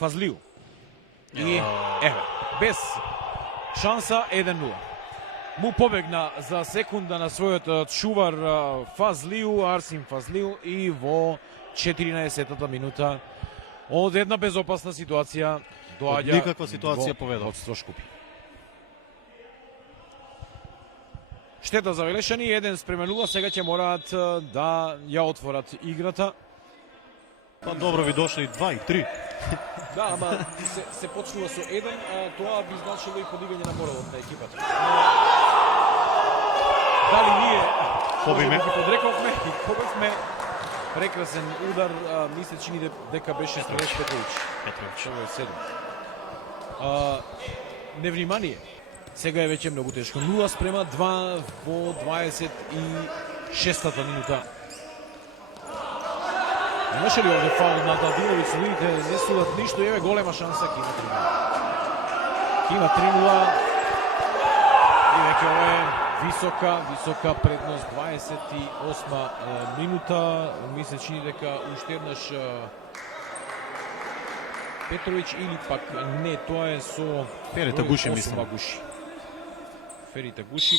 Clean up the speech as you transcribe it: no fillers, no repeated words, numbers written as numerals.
Фазлиу. И без шанса 1-0. Му побегна за секунда на својот чувар Фазлиу, Арсим Фазлиу, и во 14-та минута од една безопасна ситуација доаѓа никаква ситуација поведува. Водство Шкупи. Штета за Велешани, 1-0, сега ќе мораат да ја отворат играта. Па добро ви дошли 2 и 3. Да, ама се почнува со 1, а тоа би значило и подигање на моралот на екипата. Дали ние побиме ги подрековме и побевме. Прекрасен удар, ми се чини дека беше Петрович. Петрович. 7. Невнимание. Сега е веќе многу тешко. 0-2 во 26-та минута. Имаше ли овде фаул на Дадиновиќ? Видите, не судат ништо, еве голема шанса, Кима 3-0. Кима 3-0. И веќе ова е висока предност, 28 минута. Ми се чини дека уште еднаш Петрович или пак не, тоа е со Фери Тагуши, мислам. Фери Тагуши.